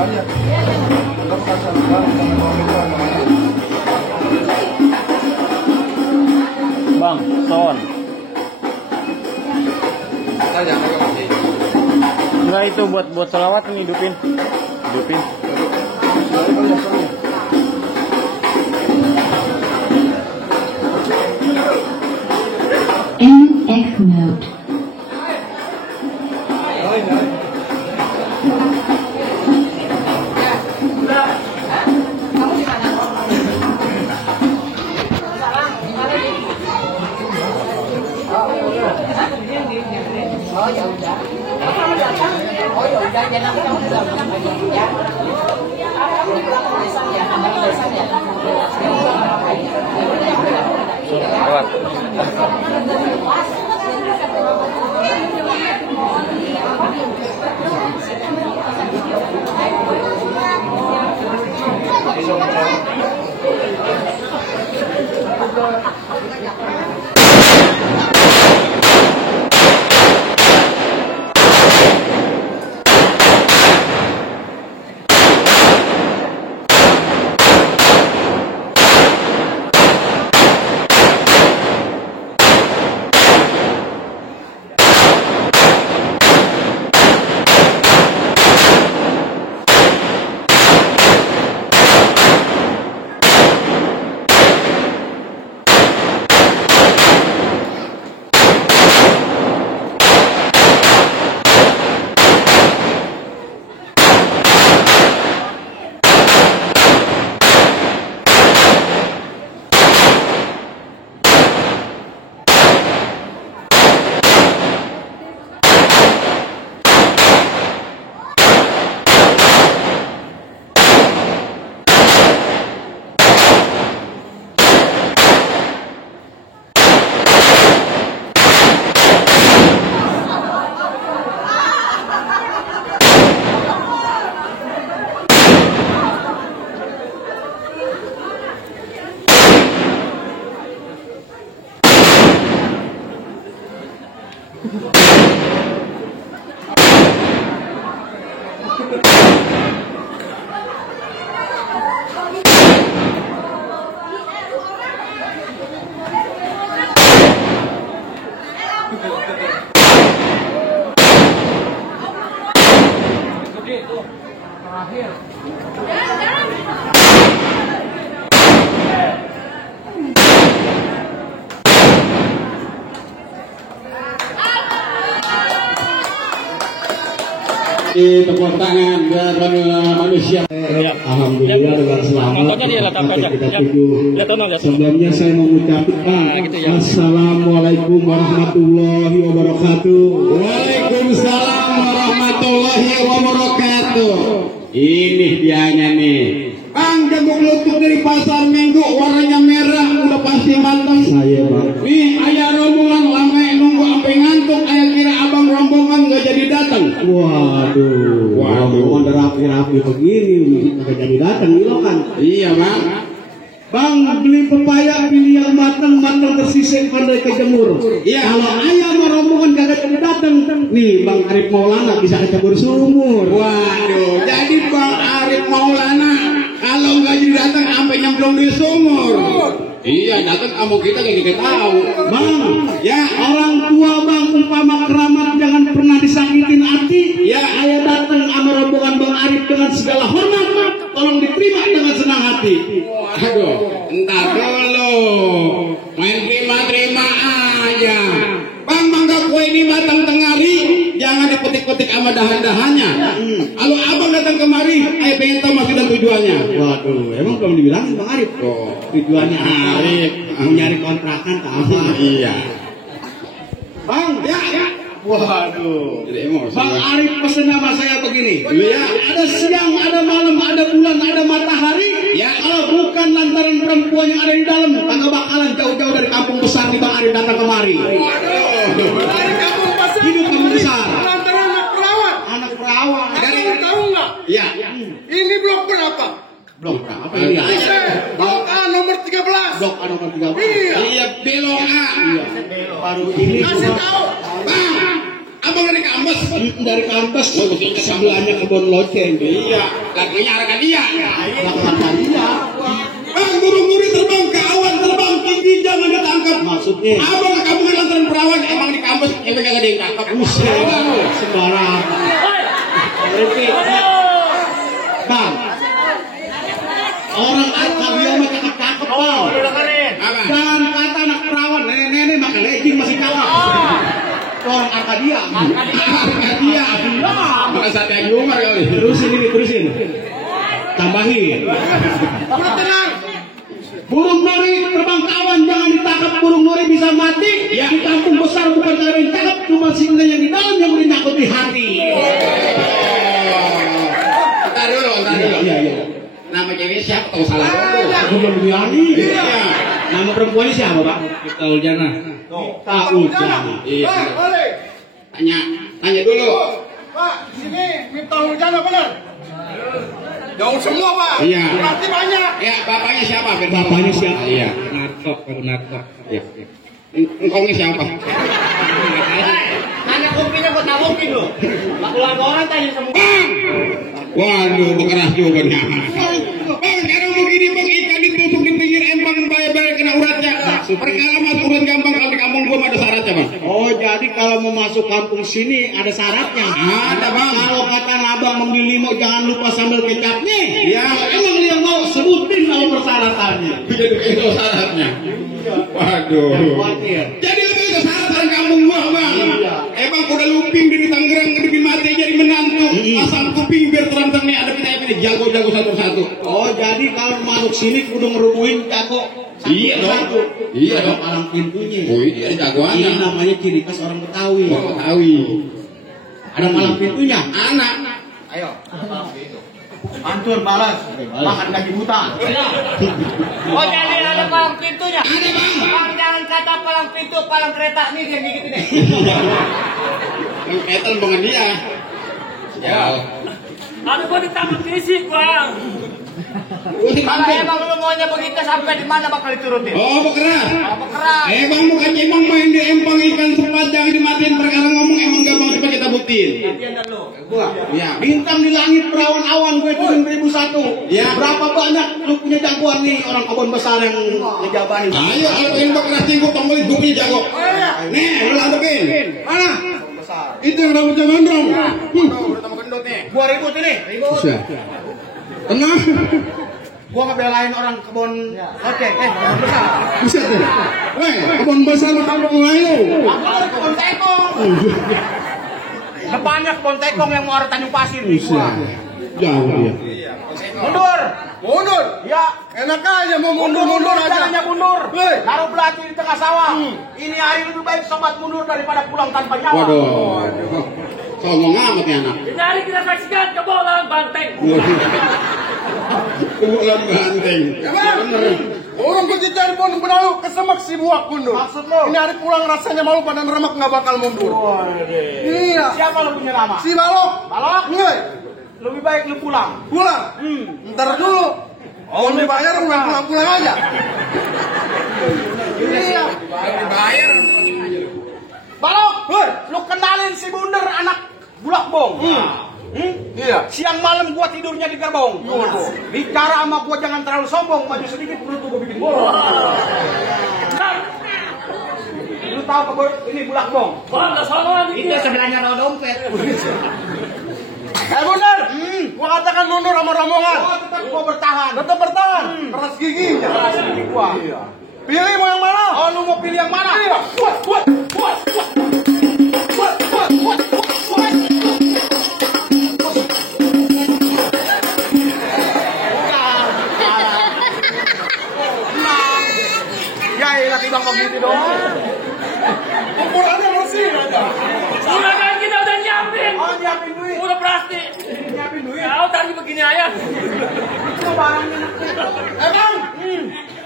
Bang, son. Enggak, itu buat selawat nih, hidupin. NF mode. Tepuk tangan biar manusia. Alhamdulillah dengan selamat. Kita tuju. Sebelumnya saya mengucapkan Assalamualaikum warahmatullahi wabarakatuh. Waalaikumsalam warahmatullahi wabarakatuh. Ini dianya nih. Bang, jagung lutut dari pasar Minggu warnanya merah udah pasti matang. Saya bang. Nih ayah rombongan lama nunggu sampai ngantuk. Ayah kira abang rombongan nggak jadi datang. Waduh. Rombongan rapi-rapi begini nggak jadi datang nih kan? Iya bang. Bang, beli pepaya pilih yang matang tersisa pandai kejemur. Iya. Kalau ayah sama rombongan kagak jadi datang, nih Bang Arif Maulana bisa kecebur sumur. Waduh, jadi Bang Arif Maulana kalau nggak jadi datang sampai nyemplung di sumur. Iya, datang kamu kita kayak kita tahu. Bang, ya orang tua Bang umpama keramat jangan pernah disakitin hati. Ya, ayah datang sama rombongan Bang Arif dengan segala hormat, tolong diterima dengan senang hati. Aduh, entar dulu. Main terima-terima aja. Bang, mangga kue ini matang tengari, jangan dipetik-petik sama dahan-dahannya. Kalau abang datang kemari, ayah pengen tahu maksud dan tujuannya. Waduh, emang belum dibilangin Bang Arif? Oh, tujuannya Arif mau nyari kontrakan apa? Iya. Bang, ya. Waduh, Bang Arif pesen nama saya begini. Ya, ada siang, ada malam, ada bulan, ada matahari. Ya, kalau bukan lantaran perempuan yang ada di dalam, kagak bakalan jauh-jauh dari kampung besar di Bang Arif datang kemari. Waduh, dari kampung besar. Hidup kampung besar. Lantaran anak perawat. Anak perawat. Dari tahu nggak? Ya. Ini blok berapa? Blok berapa ini? Blok A nomor 13. Blok A nomor 13. Iya, belok A. Iya. Baru ini. Kasih tahu. Bang, abang dari kampus. Dari kampus. Sebelahnya kebun loceng. Iya. Lagunya Arkadia. Arkadia. Bang, burung nuri terbang ke awan, terbang tinggi jangan ditangkap. Maksudnya? Abang kamu kan lantaran perawan, emang di kampus emang gak ada yang tangkap. Sembarang. Bang, orang Arkadia mah cakep-cakep bang. Jangan kata anak perawan, nenek-nenek makan lecing masih kalah. Orang Arkadia. Arkadia. Bukan sate humor kali. Terusin. Tambahin. Udah tenang. Burung nuri terbang ke awan, jangan ditangkap. Burung nuri bisa mati. Ya. Di kampung besar bukan cara yang cakep, cuma singa yang di dalam yang boleh nyangkut di hati. Entar dulu. Iya. Nama cewek siapa tahu salah dulu. Aku belum berani. Iya. Nama perempuannya siapa Pak? Kita Uljana. Kita Uljana. Iya. Tanya dulu. Pak, sini minta hujan benar? Jauh semua Pak. Iya. Berarti banyak. Ya, bapaknya siapa? Bapaknya siapa? Iya. Natok, baru natok. Iya. Engkongnya siapa? Hanya kopinya kok tak mungkin loh. Keluarga orang tanya semua. Waduh, bekeras juga nih. Bang, sekarang begini bang, ikan ditusuk di pinggir empang, bayar kena uratnya. Perkara masuk urat gampang, kalau di kampung gua ada syaratnya bang. Oh, jadi kalau mau masuk kampung sini ada syaratnya. Ada bang. Kalau kata abang membeli limo jangan lupa sambal kecapnya. Ya, Emang dia mau sebutin nama persyaratannya. itu syaratnya. Waduh. Khawatir. Jadi itu syarat kampung gua bang. Emang udah luping dari Tangerang ngedipin mati jadi menantu. Asal kuping biar terang-terang nih ada kita jago-jago satu-satu. Oh, jadi kalau masuk sini kudu ngerubuhin jago. Iya dong. Iya dong. Palang pintunya. Oh iya jagoannya. Ini namanya ciri khas orang Betawi. Oh, Betawi. Ada palang pintunya. Anak. Ayo. Antur balas. Makan gaji buta. Oh jadi ada palang pintunya? Ada bang. Bang jangan kata palang pintu, palang kereta nih yang gitu nih. Etel banget dia. Ya. Aduh gua ditangkap fisik bang. Usik Kalau kampung. emang lu maunya begitu sampai di mana bakal diturutin? Oh, bekeras. Apa keras? Bang bukan emang main di empang ikan sepat jangan dimatiin perkara ngomong emang gampang coba kita buktiin. Gua. Ya. Bintang di langit perawan awan gue turun 1001. Ya. Berapa banyak lu punya jagoan nih orang kebun besar yang ngejabahin. Ayo kalau pengen bekeras tinggung tombolin gue punya jago. Nih, lu lantukin. Mana? Itu yang rambutnya gondrong. Udah tambah gendut nih. Gua ribut ini. Tenang. Gua ngebelain orang kebun. Oke, kebun besar. Buset deh. Kebun besar lu kampung lain lu. Ada kebun tekong. Depannya kebun tekong yang mau ada Tanjung Pasir nih gua. Jauh dia. Mundur. Mundur. Ya. Enak aja mau mundur aja. Jalannya mundur. Hei. Taruh belati di tengah sawah. Ini hari lebih baik sobat mundur daripada pulang tanpa nyawa. Waduh. Sombong amat ya anak. Ini hari kita saksikan kebolan banteng. Kebolan banteng. Bener. Orang gue cari pun benalu kesemak si buak mundur. Maksud lo? Ini hari pulang rasanya malu badan remak nggak bakal mundur. Iya. Siapa lo punya nama? Si Balok. Balok? Nggak. Lebih baik lu pulang. Pulang. Ntar dulu. Oh, dibayar udah pulang aja. Iya. Dibayar. Balok, lu kenalin si Bunder anak Bulak Bong. Iya. Siang malam gua tidurnya di gerbong. Bicara sama gua jangan terlalu sombong, maju sedikit perut gua bikin bolong. Lu tahu kebun ini Bulak Bong? Bang, enggak sombong. Itu sebelahnya rawa dompet. Bunder. Gua katakan mundur sama rombongan. Oh, tetap gua bertahan. Tetap bertahan. Keras giginya. Keras gigi gua. Iya. Pilih mau yang mana? Oh, lu mau pilih yang mana? Iya. Buat. Ya lagi bang begitu dong. Ukurannya bersih aja. Udah kan kita udah nyiapin. Oh nyiapin duit. Udah plastik. Nyiapin duit. Kau tadi begini aja. Itu barangnya. Bang.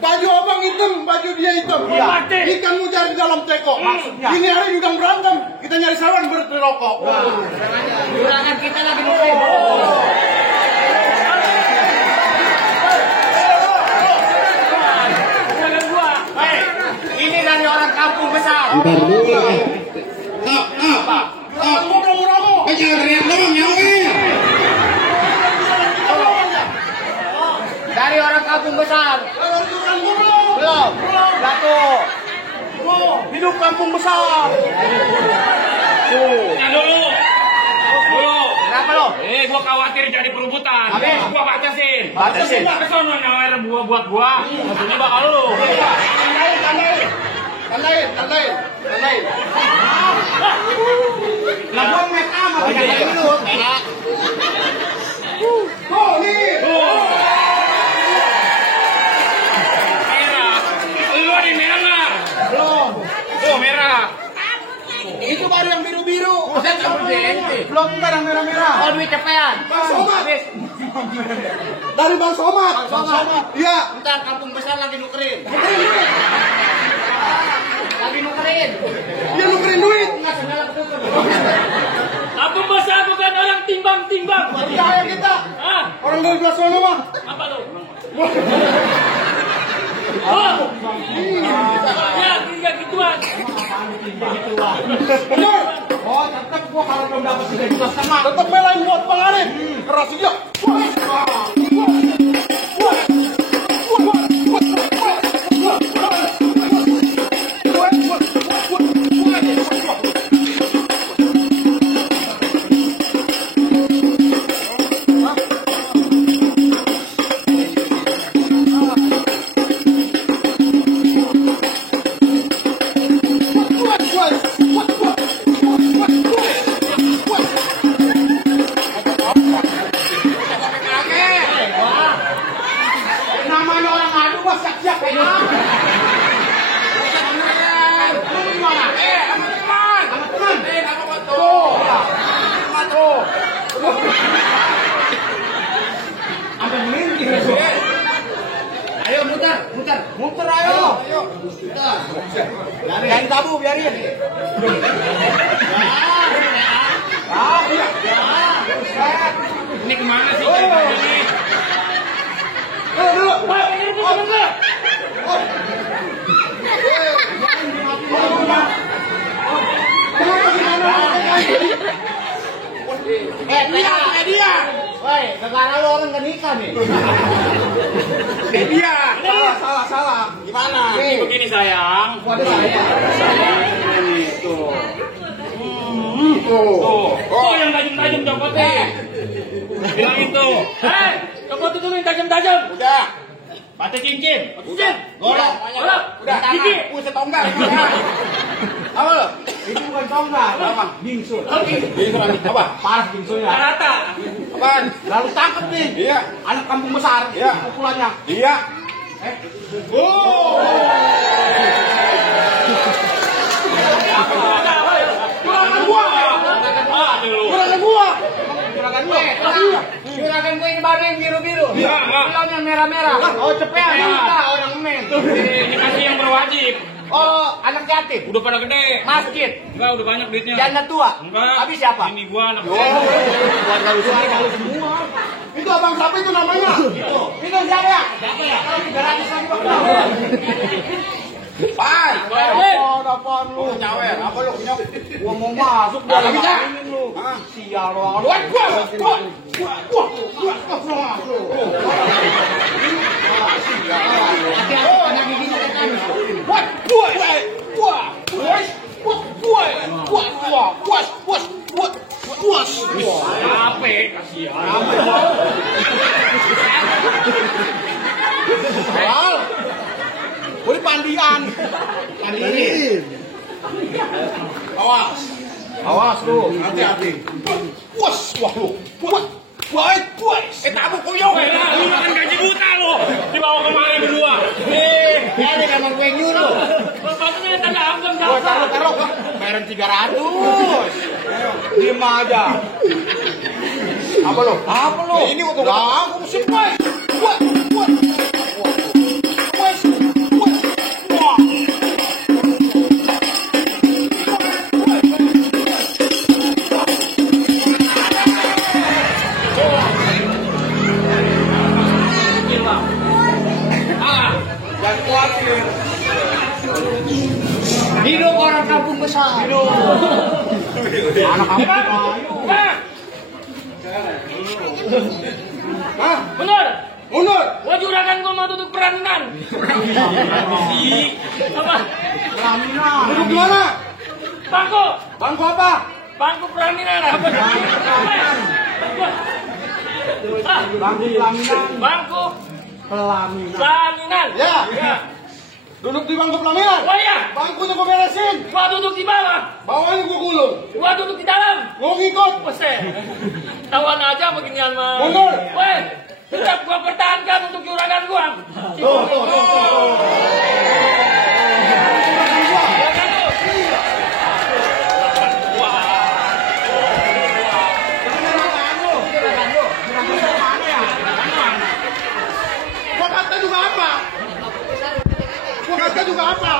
Baju abang hitam, baju dia hitam. Iya. Ikan mujar di dalam teko. Maksudnya? Ini hari juga berantem. Kita nyari sawan berterokok. Jurangan kita lagi musim. Ini dari orang kampung besar. Ntar dulu. Stop. Kamu. Jangan teriak doang, nyawa. Hidup kampung besar. Nah dulu. Kenapa lo? Gua khawatir jadi perebutan. Habis? Gua batasin. Batasin. Kesono nyawer buah buat gua. Maksudnya bakal lu. Tandain. Lah gua make up apa jadi lu? Tuh, nih. Merah. Lu di merah nggak? Belum. Oh merah. Itu baru yang biru-biru. Belum ntar yang merah-merah. Oh, duit cepean. Bang Somad. Dari Bang Somad. Iya. Ntar kampung besar lagi nukerin. Lagi nukerin. Dia nukerin duit. Kampung besar bukan orang timbang-timbang. Percaya kita. Hah? Orang dari belah sono mah. Apa lu? Oh. Ya, tiga gituan. Bener. Oh, tetep gua kalau belum dapat 3,5 juta. Tetap belain buat Bang Arif. Keras dia. Namanya orang adu gua siap-siap kayak apa? Lu gimana? Sama teman. Tuh. Sampai merintih. Ayo muter ayo. Jangan tabu biarin. Ini kemana sih ceritanya nih? Dulu. Dia. Woi, negara lu orang gak nikah nih. Dia. Salah. Gimana? Begini sayang. Waduh saya. Tuh. Oh, yang tajam-tajam copotnya. Bilangin tuh. Hei, copot itu yang tajam-tajam. Udah. Batu cincin. Golok. Udah. Gigi. Buset tonggak. Apa lo? Itu bukan tonggak. Apa? Bingsul. Bingsul apa? Parah bingsulnya. Rata. Apaan? Lalu tangkep nih. Iya. Anak kampung besar. Iya. Pukulannya. Iya. Juragan gua. Juragan gua. Juragan gua ini baru yang biru-biru. Iya. Pukulannya merah-merah. Oh cepean. Orang men. Ini kasih yang berwajib. Oh anak yatim. Udah pada gede. Masjid. Enggak, udah banyak duitnya. Janda tua. Enggak. Habis siapa? Ini gua anak. Keluarga lu semua. Itu abang siapa itu namanya? Itu siapa ya? Kalau 300 lagi bakal. Pan. Apaan lu? Nyawer. Apa lu kenyok? Gua mau masuk gua Nggak bisa. ingin lu. Sial lu. Capek, kasihan. Hal. Gua di pandian. Pandiin. Awas lu. Hati-hati. Wah lu. Buat. Tabu kuyong. Lu makan gaji buta lu. Dibawa kemari berdua. Ini memang gue nyuruh. Bapaknya tanda amgam Gua jasa. taruh. Bayaran 300. Diem aja. Apa lu? Ini untuk aku sih, Boy. Buat. Jangan khawatir. Hidup orang kampung besar. Hidup. Anak kampung. Bener. Mundur. Gua juragan gua mau duduk pelaminan. Apa? Pelaminan. Duduk di mana? Bangku. Bangku apa? Bangku pelaminan. Apa? Bangku pelaminan. Bangku Pelaminan. pelaminan. Ya. Ya. Duduk di bangku pelaminan. Oh iya. Bangkunya gue beresin. Gua duduk di bawah. Bawahnya gue gulung. Gua duduk di dalam. Gue ngikut. Buset. Tawan aja beginian mah. Mundur. Weh, tetap gua pertahankan untuk juragan gua. Tuh. Gua kata juga apa? Gua kata juga apa?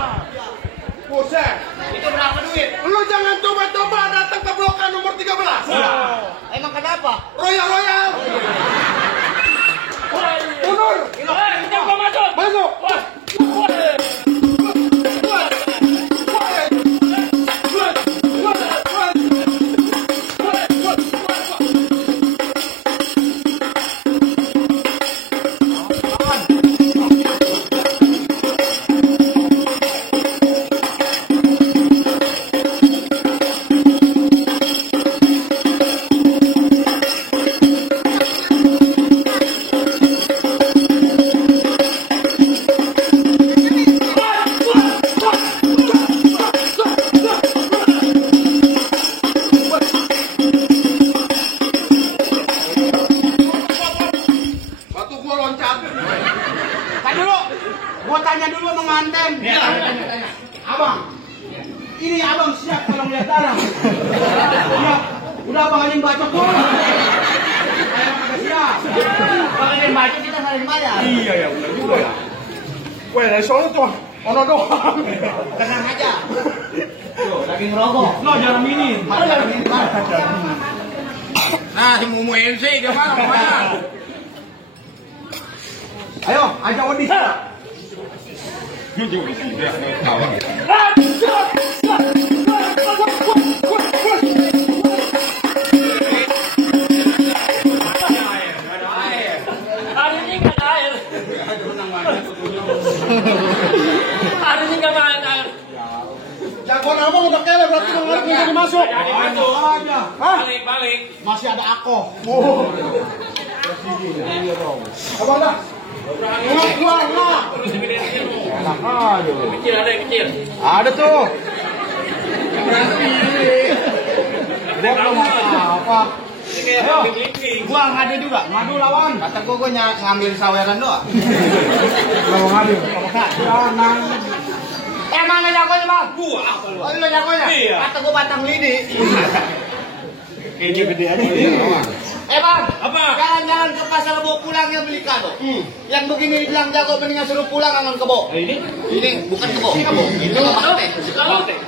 Buset. Itu berapa duit? Lu jangan coba-coba datang ke blok A nomor 13. Emang kenapa? Royal. Mundur. Kita gua masuk. Masuk. Wah. Waktu gua loncat. Tanya dulu. Gua tanya dulu sama Manten. Abang. Ini abang siap kalau ngeliat darah. Siap. Udah abang aja yang bacok dulu. Saya kagak siap. Kalau yang baca kita saling bayar. Iya ya, benar juga ya. Gue dari sono tuh, ono doang. Tenang aja. Tuh, lagi ngerokok. No, jangan ini. Nah, si Mumu MC gimana namanya? Ayo, ajak Odi. Hari ini nggak ada air. Hari ini nggak main air. Jagoan abang udah kele berarti mau ngerti jadi masuk. Jadi masuk. Aja. Hah? Balik. Masih ada aku. Abang dah. Enggak. Enak aja. Kecil ada yang kecil. Ada tuh. Gua belum apa. Ayo. Gua ngadu juga. Ngadu lawan. Kata gua ngambil saweran doang. Kalau ngadu. Jangan. Emang ada jagonya bang? Gua apa lu? Oh, lu jagonya? Iya. Kata gua batang lidi. Kayaknya gede aja. Bang, Apa? jalan-jalan ke pasar bawa pulang yang beli kado. Yang begini bilang jago mendingan suruh pulang angon kebo. Ini bukan kebo. Ini kebo teh.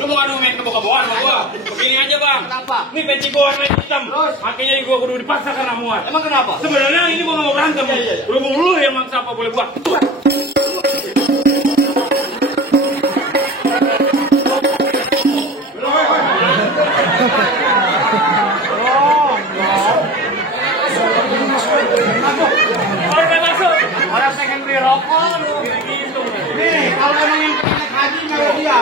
Lu mau adu main kebo-keboan sama gua? Begini aja bang. Kenapa? Ini peci gua warna hitam. Makanya gua kudu dipaksa karena muat. Emang kenapa? Sebenarnya ini gua nggak mau berantem. Berhubung lu yang maksa apa boleh buat. Orang masuk. Orang pengen beli rokok lu gitu. Nih, kalau emang yang naik haji nggak dia.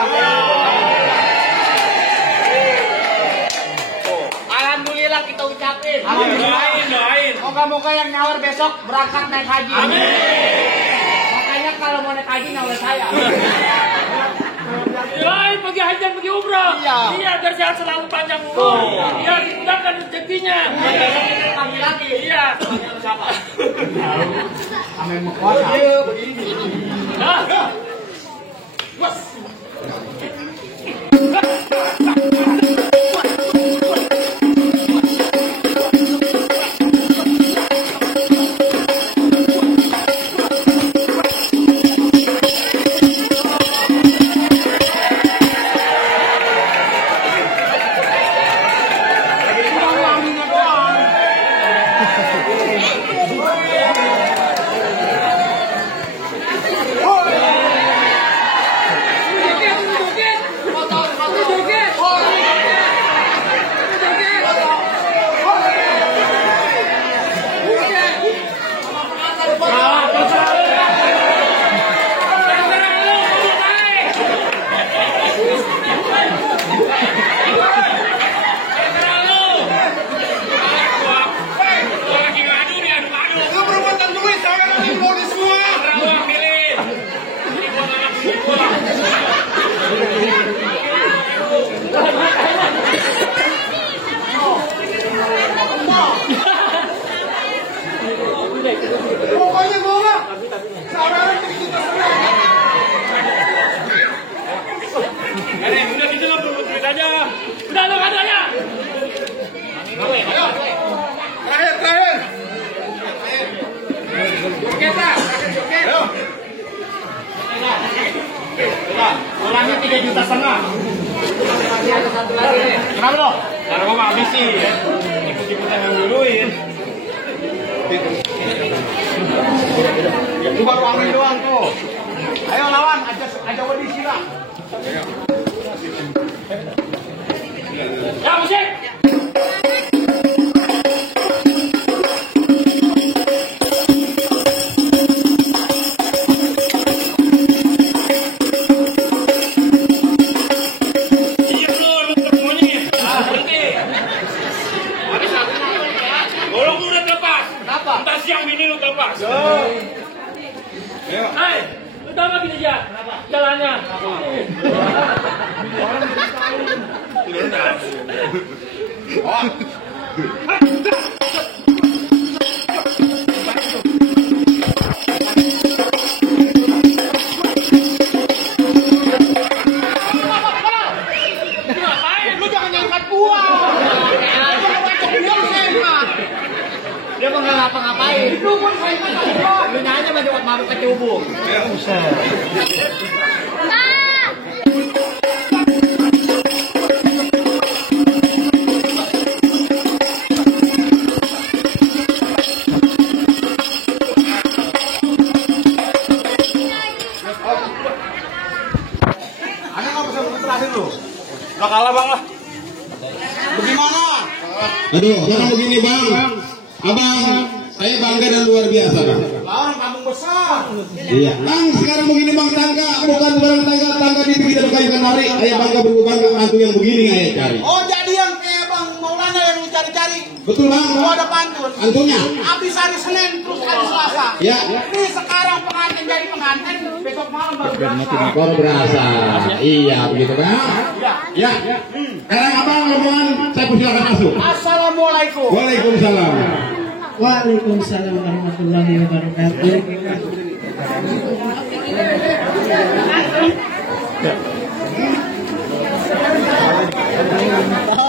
Alhamdulillah kita ucapin. Doain. Moga-moga yang nyawar besok berangkat naik haji. Amin. Makanya kalau mau naik haji nyawar saya. Doain pergi haji dan pergi umroh. Iya, biar sehat selalu panjang umur. Iya, dimudahkan rezekinya. Kami lagi. Iya. Siapa? Amin kuasa. Nah. Kurangnya 3,5 juta. Kenapa lo? Karena gua mau habis sih. Ikut-ikutan yang duluin. Lu baru angin doang tuh. Ayo lawan, aja wedi sila. Ya musik. Entah siang ini lu lepas. Hei, lu tahu nggak gini aja? Jalannya. Lu jangan ngangkat gua. Dia mau nggak ngapa-ngapain. Lu nyanyi sama dia mabuk kecubung. Ada nggak pesan terakhir lu? Udah kalah bang lah. Bagaimana? Aduh, jangan begini bang. Abang, saya bangga dan luar biasa. Lawan kampung besar. Iya. Bang, sekarang begini bang, tangga bukan barang tangga di kita kayu kemari. Ayah bangga berbangga mantu yang begini ayah cari. Oh jadi yang kayak Bang Maulana yang lu cari-cari. Betul bang. Oh ada pantun. Antunya. Habis hari Senin terus hari Selasa. Ya. Ini sekarang pengantin jadi pengantin, besok malam baru berasa. Baru berasa. Iya begitu bang. Ya. Sekarang abang rombongan saya persilakan masuk. Assalamualaikum. Waalaikumsalam. Waalaikumsalam warahmatullahi wabarakatuh.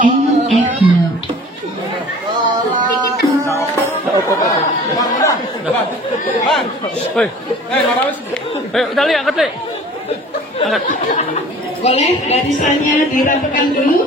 NF Note. Udah lihat, angkat, Boleh barisannya dirapikan dulu.